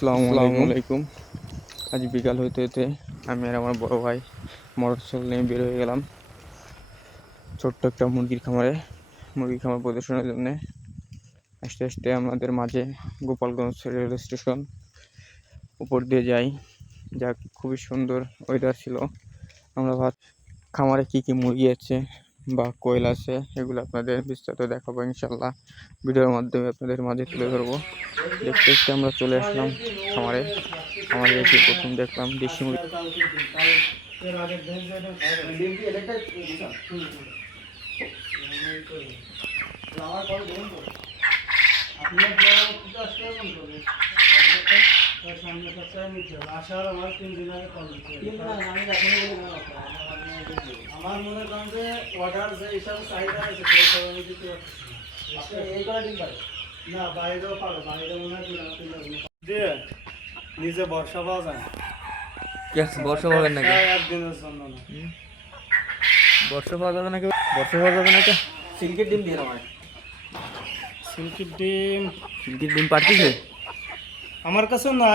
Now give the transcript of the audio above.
আসসালামু আলাইকুম। আজ বিকাল হইতে হইতে আমি আর আমার বড় ভাই মোটরসাইকেল নিয়ে বের হয়ে গেলাম ছোট্ট একটা মুরগির খামার প্রদর্শনের জন্য। আস্তে আস্তে আমাদের মাঝে গোপালগঞ্জ রেলওয়ে স্টেশন উপর দিয়ে যাই। যা খুবই সুন্দর ওয়েদার ছিল। আমরা খামারে কি কি মুরগি আছে বা কোয়েল আছে এগুলো আপনাদের বিস্তারিত দেখাবো ইনশাল্লাহ। ভিডিওর মাধ্যমে আপনাদের মাঝে তুলে ধরবো। দেখতে দেখতে আমরা চলে আসলাম খামারে। খামারে এসে প্রথম দেখলাম দেশি মুরগি। আমার মনে করেন যে অর্ডার যে হিসাবে চাহিদা আছে এই করে দিন পারে না, বাইরেও পাবে, বাইরে মনে হয় দিয়ে নিজে বর্ষা পাওয়া যায় বর্ষা পাবেন নাকি? একদিনের জন্য না, বর্ষা পাওয়া যাবে নাকি? বর্ষা পাওয়া যাবে নাকি? সিল্কের ডিম দিয়ে আমার সিল্কের ডিম পাঠিয়েছে আমার কাছে না।